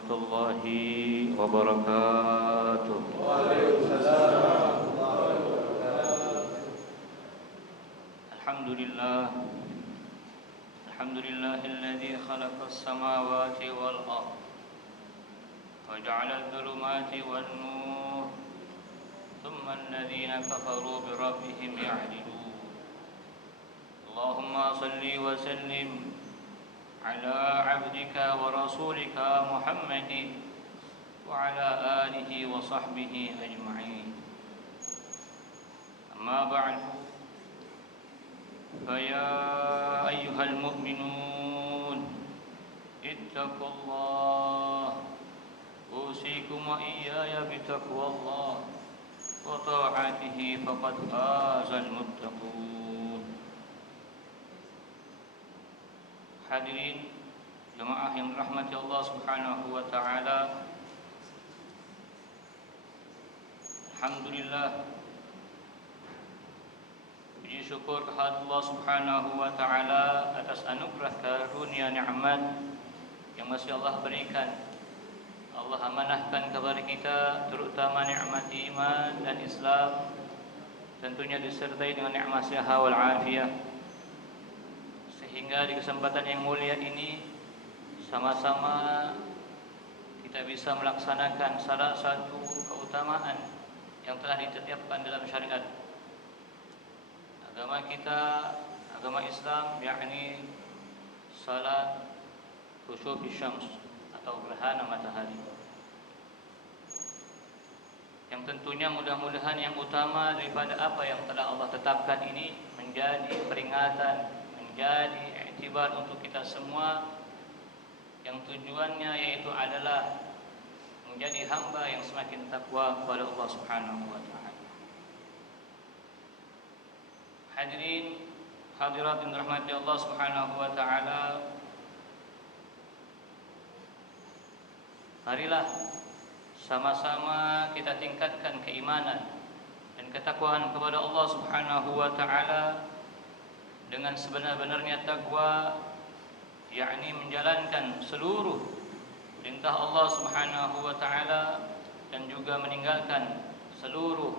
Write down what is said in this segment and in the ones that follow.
warahmatullahi wabarakatuh. Waalaikumsalam. Alhamdulillah. Alhamdulillahilladzi khalaqas samawati wal ardh wa ja'ala adh-dhulumati wan nur thumma alladhina kafaru bi rabbihim ya'dilun. Allahumma salli wa sallim ala 'abdika wa rasulika Muhammadin wa ala alihi wa sahbihi ajma'in. Amma ba'du. فيا أيها المؤمنون اتقوا الله أوصيكم وإياي بتقوى الله وطاعته فقد فاز المتقون. Hadirin jemaah yang dirahmati Allah Subhanahu wa taala. Alhamdulillah, puji syukur kehadirat Allah Subhanahu wa taala atas anugerah karunia nikmat yang masih Allah berikan. Allah amanahkan kepada kita terutama nikmat iman dan Islam, tentunya disertai dengan nikmat sehat wal afiah. Sehingga di kesempatan yang mulia ini sama-sama kita bisa melaksanakan salah satu keutamaan yang telah ditetapkan dalam syariat agama kita, agama Islam, yakni salat khusyuk syams atau gerhana matahari, yang tentunya mudah-mudahan yang utama daripada apa yang telah Allah tetapkan ini menjadi peringatan, menjadi iktibar untuk kita semua, yang tujuannya yaitu adalah menjadi hamba yang semakin takwa kepada Allah Subhanahu wa taala. Hadirin hadirat yang dirahmati Allah Subhanahu wa taala, marilah sama-sama kita tingkatkan keimanan dan ketakwaan kepada Allah Subhanahu wa taala dengan sebenar-benarnya takwa, yakni menjalankan seluruh perintah Allah Subhanahu wa taala dan juga meninggalkan seluruh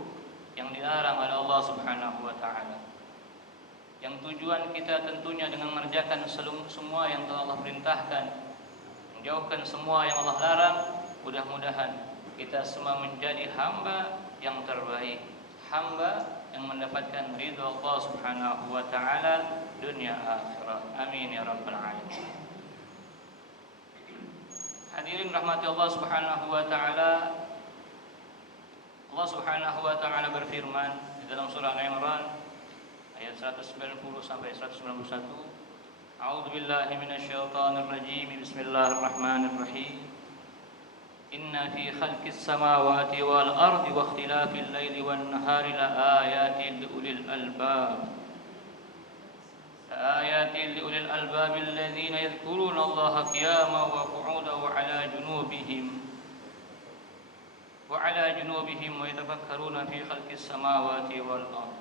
yang dilarang oleh Allah Subhanahu wa taala. Yang tujuan kita tentunya dengan mengerjakan semua yang telah Allah perintahkan, menjauhkan semua yang Allah larang. Mudah-mudahan kita semua menjadi hamba yang terbaik, hamba yang mendapatkan ridha Allah Subhanahu wa taala dunia akhirat. Amin ya rabbal alamin. Hadirin rahmati Allah Subhanahu wa taala, Allah Subhanahu wa taala berfirman di dalam surah Al-Imran ayat 190 sampai 191. A'udzubillahi minasyaitonir rajim. Bismillahirrahmanirrahim. Inna fi khalqis samawati wal ardi wa ikhtilafil laili wan nahari laayatin liulil albab. Laayatin liulil albab alladhina yadhkuruna Allaha qiyaman wa qu'udan wa 'ala junubihim wa yatafakkaruna fi khalqis samawati wal ardi.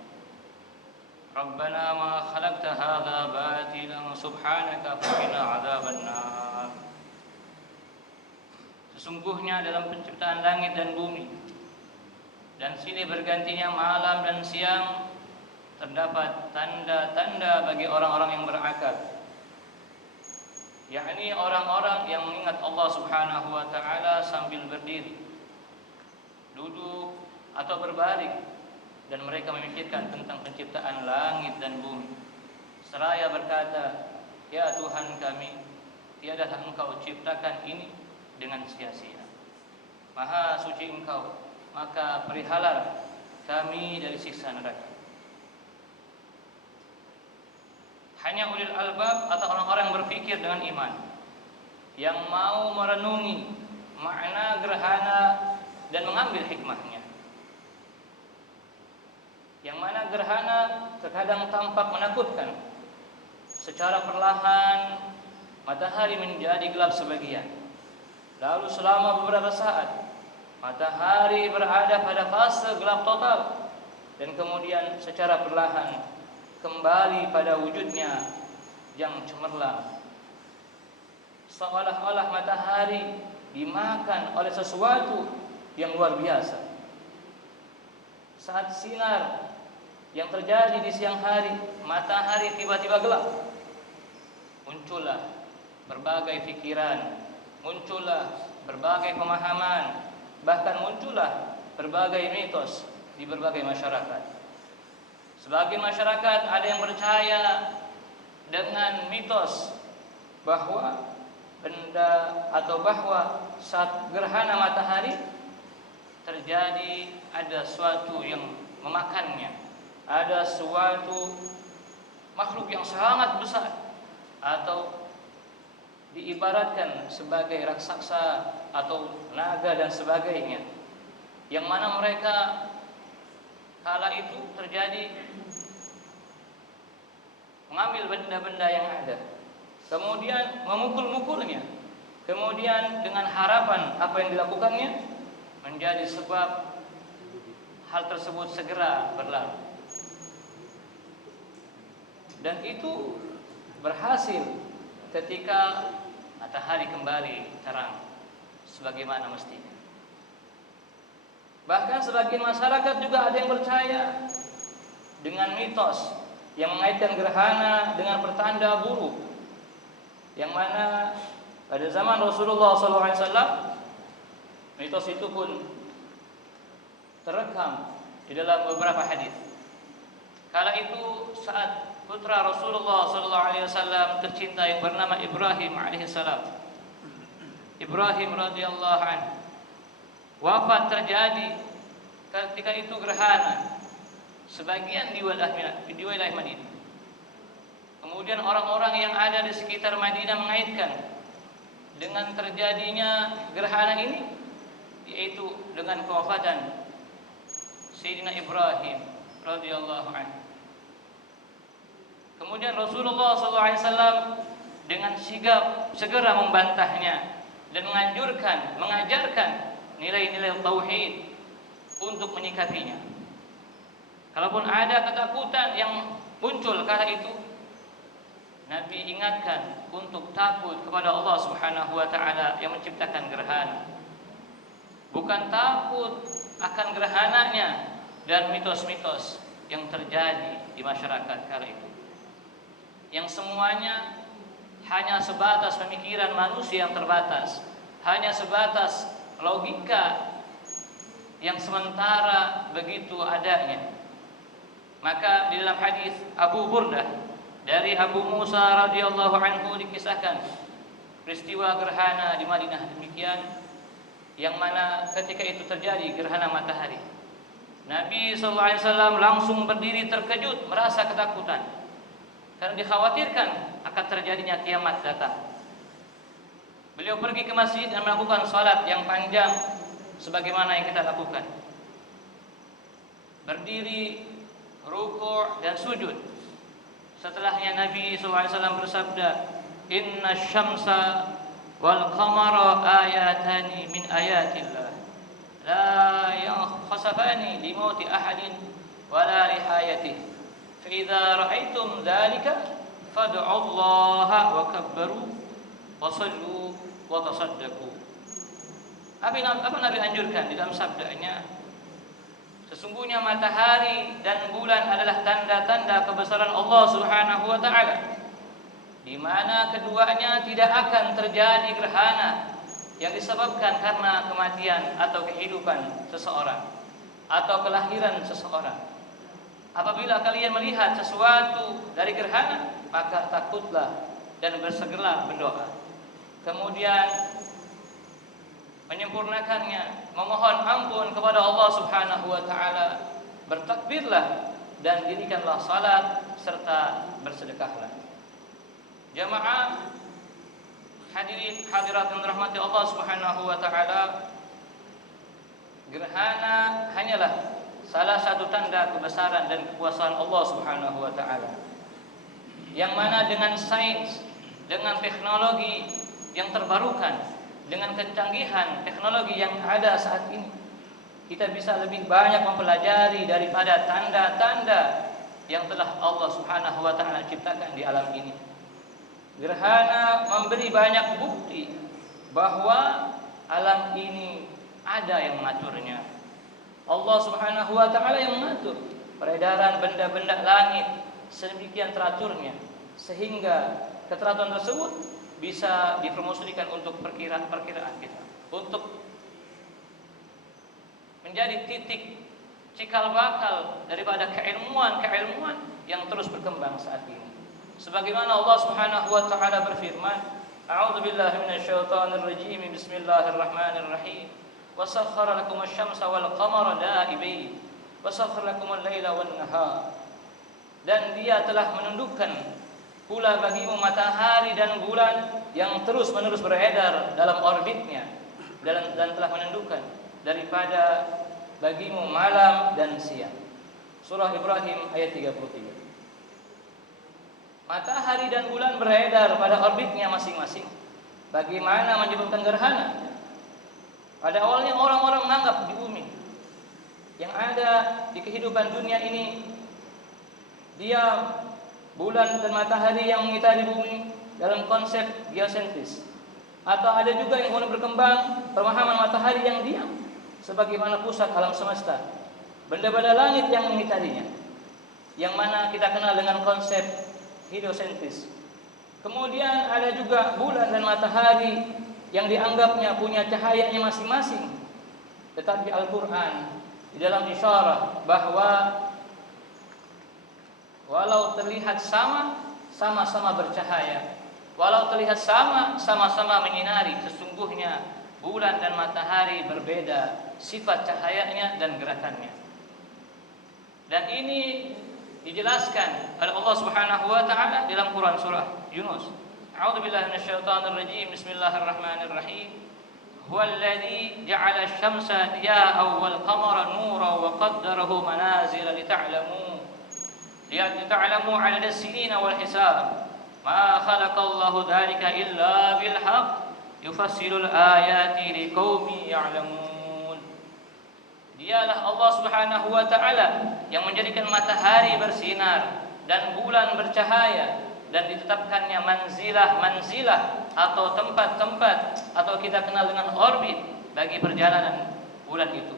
Rabbana ma khalaqta hadza batilan subhanaka faqina adzabannar. Sesungguhnya dalam penciptaan langit dan bumi dan silih bergantinya malam dan siang terdapat tanda-tanda bagi orang-orang yang berakal, yakni orang-orang yang mengingat Allah Subhanahu wa taala sambil berdiri, duduk atau berbaring, dan mereka memikirkan tentang penciptaan langit dan bumi, seraya berkata, ya Tuhan kami, tiadalah Engkau ciptakan ini dengan sia-sia. Maha suci Engkau, maka perihalah kami dari siksa neraka. Hanya ulil albab atau orang-orang yang berpikir dengan iman, yang mau merenungi makna gerhana dan mengambil hikmahnya. Yang mana gerhana terkadang tampak menakutkan. Secara perlahan matahari menjadi gelap sebagian. Lalu selama beberapa saat matahari berada pada fase gelap total, dan kemudian secara perlahan kembali pada wujudnya yang cemerlang. Seolah-olah matahari dimakan oleh sesuatu yang luar biasa. Saat sinar yang terjadi di siang hari, matahari tiba-tiba gelap, muncullah berbagai pikiran, muncullah berbagai pemahaman, bahkan muncullah berbagai mitos di berbagai masyarakat. Sebagian masyarakat ada yang percaya dengan mitos bahwa benda atau bahwa saat gerhana matahari terjadi ada suatu yang memakannya, ada suatu makhluk yang sangat besar atau diibaratkan sebagai raksasa atau naga dan sebagainya, yang mana mereka kala itu terjadi mengambil benda-benda yang ada, kemudian memukul-mukulnya, kemudian dengan harapan apa yang dilakukannya menjadi sebab hal tersebut segera berlalu. Dan itu berhasil ketika matahari kembali terang sebagaimana mestinya. Bahkan sebagian masyarakat juga ada yang percaya dengan mitos yang mengaitkan gerhana dengan pertanda buruk, yang mana pada zaman Rasulullah SAW mitos itu pun terekam di dalam beberapa hadis. Kala itu saat putra Rasulullah SAW tercinta yang bernama Ibrahim alaihissalam, Ibrahim radhiyallahu anhu, wafat terjadi ketika itu gerhana sebagian di wilayah Madinah. Kemudian orang-orang yang ada di sekitar Madinah mengaitkan dengan terjadinya gerhana ini, yaitu dengan kewafatan Sayyidina Ibrahim radhiyallahu anhu. Kemudian Rasulullah SAW dengan sigap segera membantahnya dan mengajarkan nilai-nilai tauhid untuk menyikapinya. Kalaupun ada ketakutan yang muncul kala itu, Nabi ingatkan untuk takut kepada Allah Subhanahu wa taala yang menciptakan gerhana. Bukan takut akan gerhananya dan mitos-mitos yang terjadi di masyarakat kala itu, yang semuanya hanya sebatas pemikiran manusia yang terbatas, hanya sebatas logika yang sementara begitu adanya. Maka di dalam hadis Abu Burdah dari Abu Musa radhiyallahu anhu dikisahkan peristiwa gerhana di Madinah demikian, yang mana ketika itu terjadi gerhana matahari, Nabi SAW langsung berdiri terkejut, merasa ketakutan karena dikhawatirkan akan terjadinya kiamat datang. Beliau pergi ke masjid dan melakukan salat yang panjang sebagaimana yang kita lakukan, berdiri, rukuk dan sujud. Setelahnya Nabi SAW bersabda, "Inna syamsa wal qamara ayatani min ayatillah, la yakhsafani li mauti ahadin wa la li hayatihi. Fa idza ra'aitum dzalika fad'u Allah wa kabbaru wa sallu wa tasaddaqu." Apa Nabi anjurkan di dalam sabdanya? Sesungguhnya matahari dan bulan adalah tanda-tanda kebesaran Allah Subhanahu wa taala, di mana keduanya tidak akan terjadi gerhana yang disebabkan karena kematian atau kehidupan seseorang atau kelahiran seseorang. Apabila kalian melihat sesuatu dari gerhana, maka takutlah dan bersegeralah berdoa. Kemudian menyempurnakannya, memohon ampun kepada Allah Subhanahu wa taala, bertakbirlah dan dirikanlah salat serta bersedekahlah. Jamaah hadirin hadirat yang dirahmati Allah Subhanahu wa taala, gerhana hanyalah salah satu tanda kebesaran dan kekuasaan Allah Subhanahu wa taala, yang mana dengan sains, dengan teknologi yang terbarukan, dengan kecanggihan teknologi yang ada saat ini, kita bisa lebih banyak mempelajari daripada tanda-tanda yang telah Allah Subhanahu wa taala ciptakan di alam ini. Gerhana memberi banyak bukti bahwa alam ini ada yang mengaturnya. Allah Subhanahu wa taala yang mengatur peredaran benda-benda langit sedemikian teraturnya sehingga keteraturan tersebut bisa dipromosikan untuk perkiraan-perkiraan kita, untuk menjadi titik cikal bakal daripada keilmuan yang terus berkembang saat ini. Sebagaimana Allah Subhanahu wa taala berfirman, A'udzu billahi minasyaitonir rajim. Bismillahirrahmanirrahim. Wa sakhkhara lakum asy-syamsa wal qamara da'ibain wa sakhkhara lakum al-laila wan nahar. Dan Dia telah menundukkan pula bagimu matahari dan bulan yang terus-menerus beredar dalam orbitnya, dan telah menundukkan daripada bagimu malam dan siang. Surah Ibrahim ayat 33. Matahari dan bulan beredar pada orbitnya masing-masing. Bagaimana menyebabkan gerhana? Pada awalnya orang-orang menganggap di bumi yang ada di kehidupan dunia ini, dia bulan dan matahari yang mengitari bumi dalam konsep geosentris. Atau ada juga yang kemudian berkembang pemahaman matahari yang diam sebagaimana pusat alam semesta, benda-benda langit yang mengitarinya, yang mana kita kenal dengan konsep heliosentris. Kemudian ada juga bulan dan matahari yang dianggapnya punya cahayanya masing-masing. Tetapi Al-Quran di dalam isyarah bahwa walau terlihat sama-sama bercahaya, walau terlihat sama-sama menyinari, sesungguhnya bulan dan matahari berbeda sifat cahayanya dan gerakannya. Dan ini dijelaskan oleh Allah Subhanahu wa taala dalam Quran surah Yunus. A'udzu billahi minasyaitonir rajim. Bismillahirrahmanirrahim. Huwallazi ja'ala asy-syamsa diya'an wal qamara nuran wa qaddarahu manazila lita'lamu 'adada as-sinina wal hisab. Ma khalaqallahu dzalika illa bil haqq yufassilul ayati liqaumin ya'lamun. Dialah Allah Subhanahu wa taala yang menjadikan matahari bersinar dan bulan bercahaya, dan ditetapkannya manzilah atau tempat-tempat atau kita kenal dengan orbit bagi perjalanan bulan itu,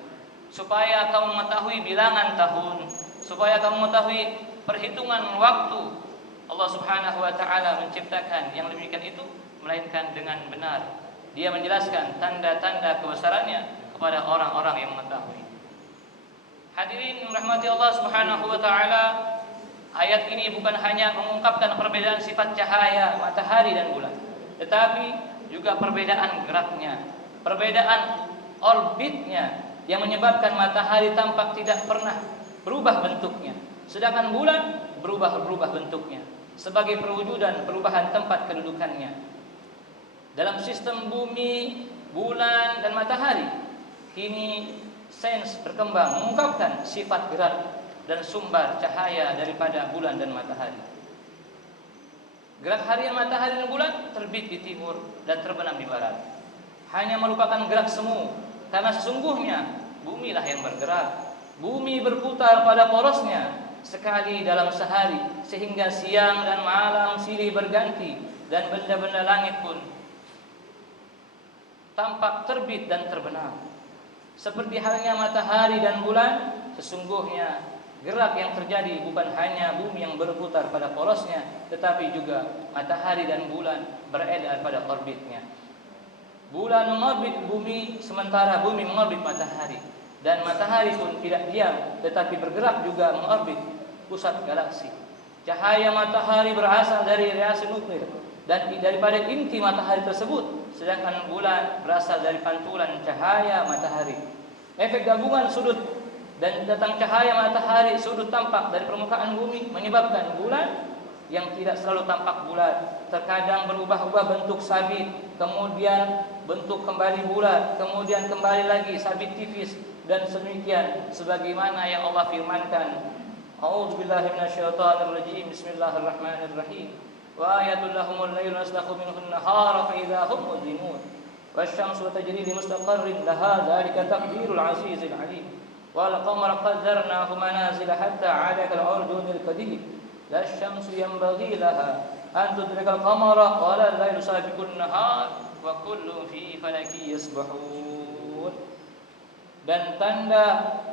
supaya kamu mengetahui bilangan tahun, supaya kamu mengetahui perhitungan waktu. Allah Subhanahu wa taala menciptakan yang demikian itu melainkan dengan benar. Dia menjelaskan tanda-tanda kebesarannya kepada orang-orang yang mengetahui. Hadirin rahmati Allah Subhanahu wa taala, ayat ini bukan hanya mengungkapkan perbedaan sifat cahaya matahari dan bulan, tetapi juga perbedaan geraknya, perbedaan orbitnya yang menyebabkan matahari tampak tidak pernah berubah bentuknya, sedangkan bulan berubah bentuknya sebagai perwujudan perubahan tempat kedudukannya. Dalam sistem bumi, bulan dan matahari, kini sains berkembang mengungkapkan sifat gerak dan sumber cahaya daripada bulan dan matahari. Gerak harian matahari dan bulan terbit di timur dan terbenam di barat hanya merupakan gerak semu, karena sesungguhnya bumilah yang bergerak. Bumi berputar pada porosnya sekali dalam sehari, sehingga siang dan malam silih berganti, dan benda-benda langit pun tampak terbit dan terbenam. Seperti halnya matahari dan bulan, sesungguhnya gerak yang terjadi bukan hanya bumi yang berputar pada porosnya, tetapi juga matahari dan bulan beredar pada orbitnya. Bulan mengorbit bumi sementara bumi mengorbit matahari, dan matahari pun tidak diam tetapi bergerak juga mengorbit pusat galaksi. Cahaya matahari berasal dari reaksi nuklir dan daripada inti matahari tersebut, sedangkan bulan berasal dari pantulan cahaya matahari. Efek gabungan sudut dan datang cahaya matahari sudut tampak dari permukaan bumi menyebabkan bulan yang tidak selalu tampak bulat, terkadang berubah-ubah bentuk sabit, kemudian bentuk kembali bulat, kemudian kembali lagi sabit tipis, dan sedemikian sebagaimana yang Allah firmankan. A'udzu billahi minasyaitonir rajim. Bismillahirrahmanirrahim. Wa ayatul lahumul lailu nasdaqu minhun nahara fa idza hum mudlimun. Wasyamsu tajri li mustaqarrin laha dzalika taqdirul azizil alim. Wal qamara qaddarnahu manazila hatta 'ada kal 'urjunil qadim. La syamsu yanbaghi laha an tudrikal qamara wa la lailu sabiqun nahar wa kullun fi falaki yasbahun. Dan tanda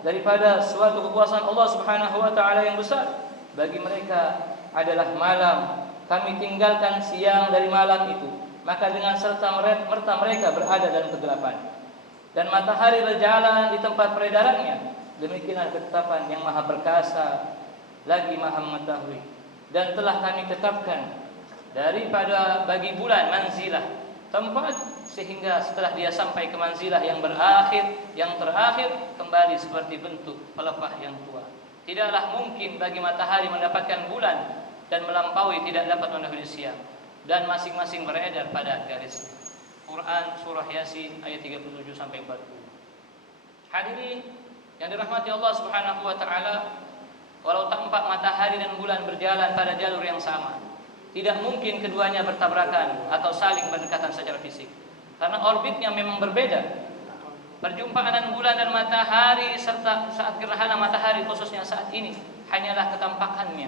daripada suatu kekuasaan Allah Subhanahu wa taala yang besar bagi mereka adalah malam. Kami tinggalkan siang dari malam itu, maka dengan serta merta mereka berada dalam kegelapan. Dan matahari berjalan di tempat peredarannya. Demikianlah ketetapan yang maha perkasa lagi maha mengetahui. Dan telah kami tetapkan daripada bagi bulan manzilah, tempat, sehingga setelah dia sampai ke manzilah yang terakhir kembali seperti bentuk pelepah yang tua. Tidaklah mungkin bagi matahari mendapatkan bulan dan melampaui, tidak dapat mendahului siang, dan masing-masing beredar pada garis. Quran surah Yasin ayat 37 sampai 40. Hadirin yang dirahmati Allah Subhanahu wa taala, walau tampak matahari dan bulan berjalan pada jalur yang sama, tidak mungkin keduanya bertabrakan atau saling berdekatan secara fisik, karena orbitnya memang berbeda. Perjumpaan bulan dan matahari serta saat gerhana matahari khususnya saat ini hanyalah ketampakannya.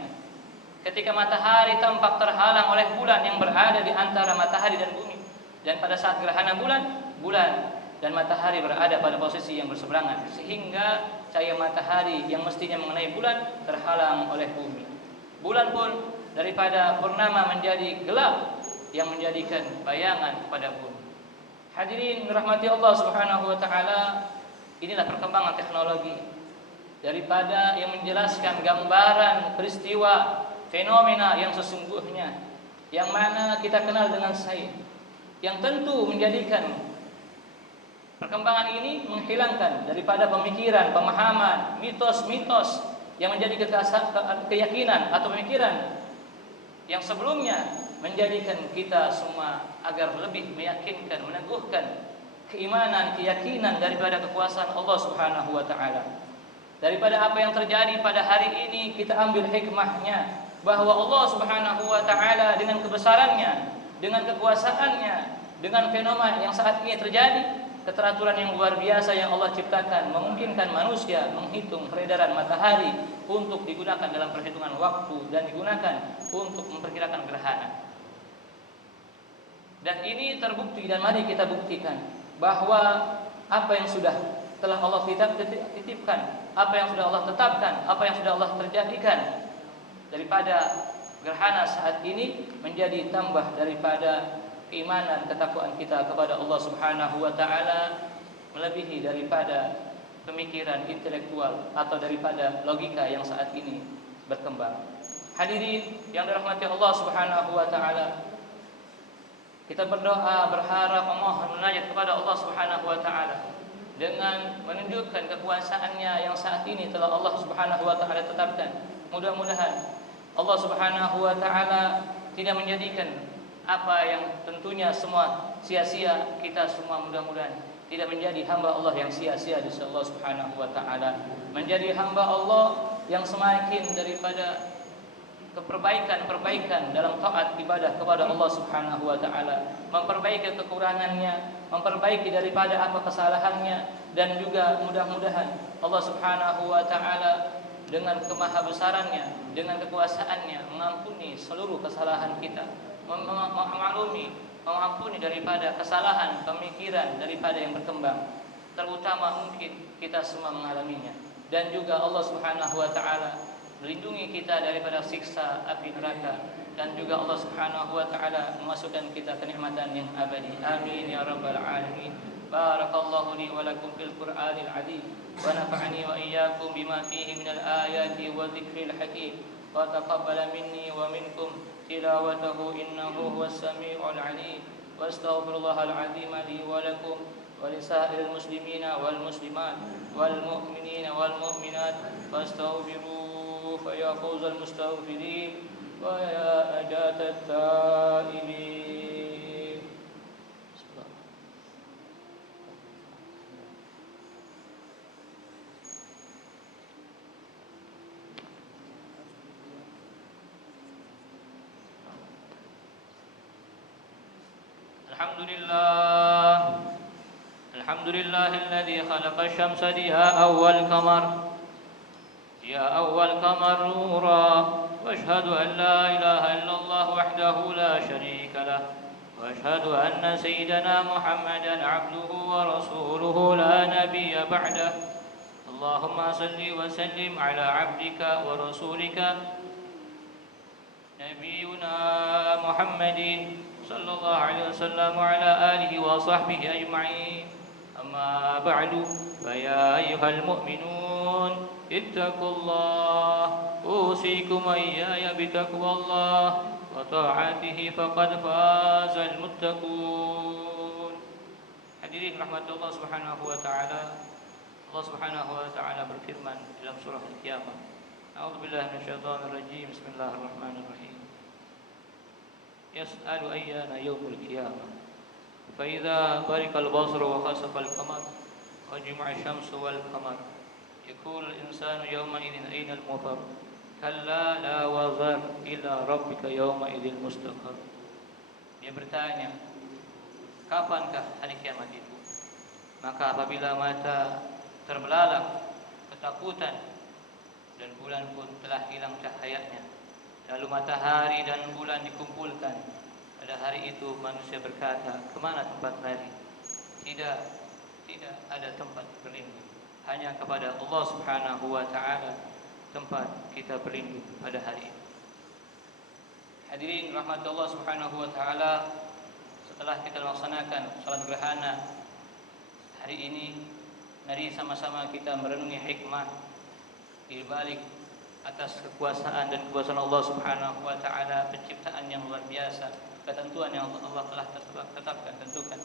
Ketika matahari tampak terhalang oleh bulan yang berada di antara matahari dan bumi, dan pada saat gerhana bulan dan matahari berada pada posisi yang berseberangan, sehingga cahaya matahari yang mestinya mengenai bulan terhalang oleh bumi. Bulan pun daripada purnama menjadi gelap yang menjadikan bayangan kepada bumi. Hadirin rahmati Allah Subhanahu wa taala, inilah perkembangan teknologi daripada yang menjelaskan gambaran peristiwa fenomena yang sesungguhnya, yang mana kita kenal dengan sains, yang tentu menjadikan perkembangan ini menghilangkan daripada pemikiran, pemahaman, mitos-mitos yang menjadi keyakinan atau pemikiran yang sebelumnya, menjadikan kita semua agar lebih meyakinkan, meneguhkan keimanan, keyakinan daripada kekuasaan Allah Subhanahu wa taala. Daripada apa yang terjadi pada hari ini, kita ambil hikmahnya bahwa Allah Subhanahu wa taala dengan kebesarannya, dengan kekuasaannya, dengan fenomena yang saat ini terjadi, keteraturan yang luar biasa yang Allah ciptakan, memungkinkan manusia menghitung peredaran matahari untuk digunakan dalam perhitungan waktu dan digunakan untuk memperkirakan gerhana. Dan ini terbukti, dan mari kita buktikan bahwa apa yang sudah telah Allah titipkan, apa yang sudah Allah tetapkan, apa yang sudah Allah terjadikan daripada gerhana saat ini menjadi tambah daripada keimanan, ketakwaan kita kepada Allah Subhanahu wa taala, melebihi daripada pemikiran intelektual atau daripada logika yang saat ini berkembang. Hadirin yang dirahmati Allah Subhanahu wa taala, kita berdoa, berharap, memohon, munajat kepada Allah Subhanahu wa taala dengan menunjukkan kekuasaannya yang saat ini telah Allah Subhanahu wa taala tetapkan. Mudah-mudahan Allah Subhanahu wa taala tidak menjadikan apa yang tentunya semua sia-sia, kita semua mudah-mudahan tidak menjadi hamba Allah yang sia-sia di sisi Allah Subhanahu wa taala, menjadi hamba Allah yang semakin daripada keperbaikan dalam taat ibadah kepada Allah Subhanahu wa taala, memperbaiki kekurangannya, memperbaiki daripada apa kesalahannya, dan juga mudah-mudahan Allah Subhanahu wa taala dengan kemahabesarannya, dengan kekuasaannya mengampuni seluruh kesalahan kita, mengampuni daripada kesalahan pemikiran daripada yang berkembang, terutama mungkin kita semua mengalaminya, dan juga Allah Subhanahu wa taala melindungi kita daripada siksa api neraka, dan juga Allah Subhanahu wa taala memasukkan kita kenikmatan yang abadi. Amin ya rabbal alamin. Barakallahu li wa lakum fil Qur'anil azim wa nafa'ani wa iyyakum bima fihi minal ayati wa dzikril hakim wa taqabbala minni wa minkum tilawatahu innahu huwas samiul alim. Wa astaghfirullahal azim li wa lakum wa lisairil muslimina wal muslimat wal mu'minina wal mu'minat fastaghfiru فيا فوز المستغفرين ويا نجاة التائبين. الحمد لله الذي خلق الشمس ضياء والقمر نورا، واشهد ان لا اله الا الله وحده لا شريك له، وأشهد أن سيدنا محمدا عبده ورسوله لا نبي بعده. اللهم صل وسلم على عبدك ورسولك نبينا محمد صلى الله عليه وسلم وعلى آله وصحبه أجمعين. أما بعد، فيا أيها المؤمنون اتقوا الله، أوصيكم وإياي بتقوى الله وطاعته فقد فاز المتقون. Hadirin rahmat Allah Subhanahu wa taala. Allah Subhanahu wa taala berfirman dalam surah Al-Qiyamah. A'udzubillahi minasyaitonir rajim. Bismillahirrahmanirrahim. Yas'alu ayyana yaumul qiyamah. Fa idza barikal basru wa khasafal qamar wa jumi'a asy-syamsu wal qamar. Yaqulu al-insanu yawma idzin ayna al-mafar. Kalla la wazar ila rabbika yawma idzil mustaqar. Dia bertanya, kapankah hari kiamat itu? Maka apabila mata terbelalak ketakutan dan bulan pun telah hilang cahayanya, lalu matahari dan bulan dikumpulkan, pada hari itu manusia berkata, kemana tempat lari? Tidak ada tempat berlindung, hanya kepada Allah Subhanahu wa taala tempat kita berlindung pada hari ini. Hadirin rahmat Allah Subhanahu wa taala, setelah kita melaksanakan salat gerhana hari ini, mari sama-sama kita merenungi hikmah di balik atas kekuasaan dan kebesaran Allah Subhanahu wa taala, penciptaan yang luar biasa, ketentuan yang Allah telah tetapkan, tentukan.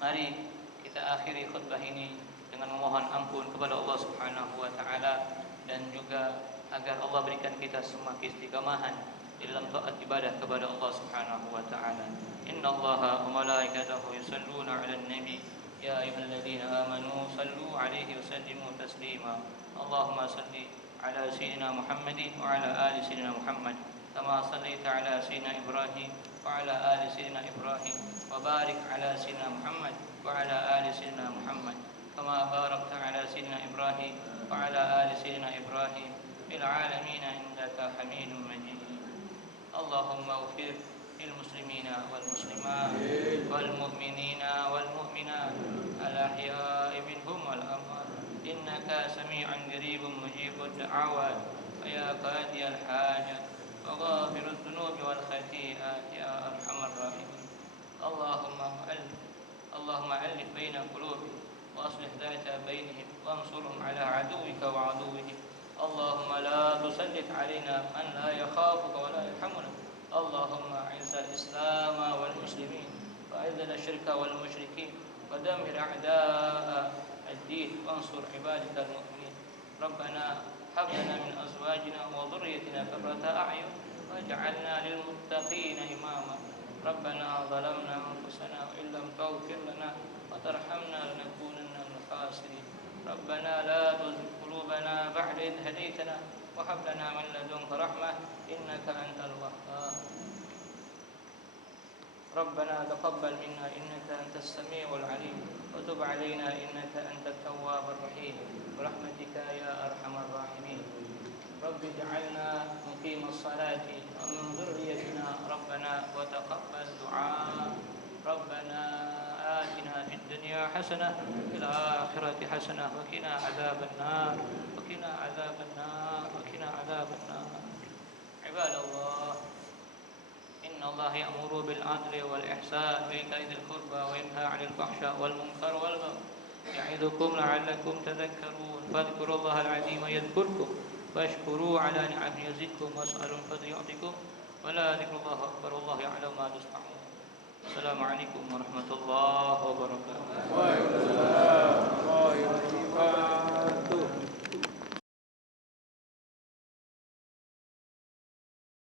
Mari kita akhiri khutbah ini dengan memohon ampun kepada Allah Subhanahu wa taala, dan juga agar Allah berikan kita semua keistiqamahan di dalam taat ibadah kepada Allah Subhanahu wa taala. Innallaha wa malaikatahu yusalluna 'alan nabi ya ayyuhalladzina amanu sallu 'alaihi wa sallimu taslima. Allahumma salli ala sayyidina Muhammadin wa ala ali sayyidina Muhammad kama sallaita ala sayyidina Ibrahim wa ala ali sayyidina Ibrahim wa barik ala sayyidina Muhammad wa ala ali sayyidina Muhammad kama barakta ala sayyidina Ibrahim wa ala ali sayyidina Ibrahim fil alamin innaka Hamidum Majid. Allahumma ighfir lil muslimina wal muslimat wal mu'minina wal mu'minat al ahya'i minhum wal amwat innaka sami'un qaribun mujibud da'awat wa ya qadiyal hajat wa ghafirud dhunubi wal khati'at ya arhamar rahimin. Allahumma alif baina qulubihim wa aslih dhata bainihim wansurhum ala aduwwika wa aduwwihim. Allahumma la tusallit alaina man la yakhafuka wa la yarhamuna. Allahumma a'izzal islam wal muslimin wa a'izzal syirka wal musyrikin wa dammir a'da'a ad-din wansur ibadakal mu'minin. Rabbana hab lana min azwajina wa dhurriyyatina qurrata a'yun waj'alna lil muttaqina imama. Rabbana zalamna anfusana wa illam taghfir lana wa tarhamna lanakunanna minal khasirin. Rabbana la tuzigh qulubana ba'da idh hadaytana wa hab lana min ladunka rahmah innaka antal wahhab. Rabbana taqabbal minna innaka antas samiul alim wa tub alaina innaka antat tawwabur rahim bi rahmatika ya arhamar rahimin. Rabbi ij'alna muqimas salati wa min dhurriyyatina rabbana wa taqabbal du'a. Rabbana atina fid dunya hasanah wa fil akhirati hasanah wa qina adzaban nar wa qina adzaban nar wa qina adzaban nar. Ibadallah, innallaha ya'muru bil 'adli wal ihsan wa ita'i dzil qurba wa yanha 'anil fahsya'i wal munkar wal baghi ya'idukum la'allakum tadhakkarun. Fadhkurullaha al-'azima yadhkurkum washkuru 'ala ni'amihi yazidkum was'alun fadhiyatikum wa la dzikrullahi akbar wallahu ya'lamu ma tasna'un. Assalamualaikum warahmatullahi wabarakatuh.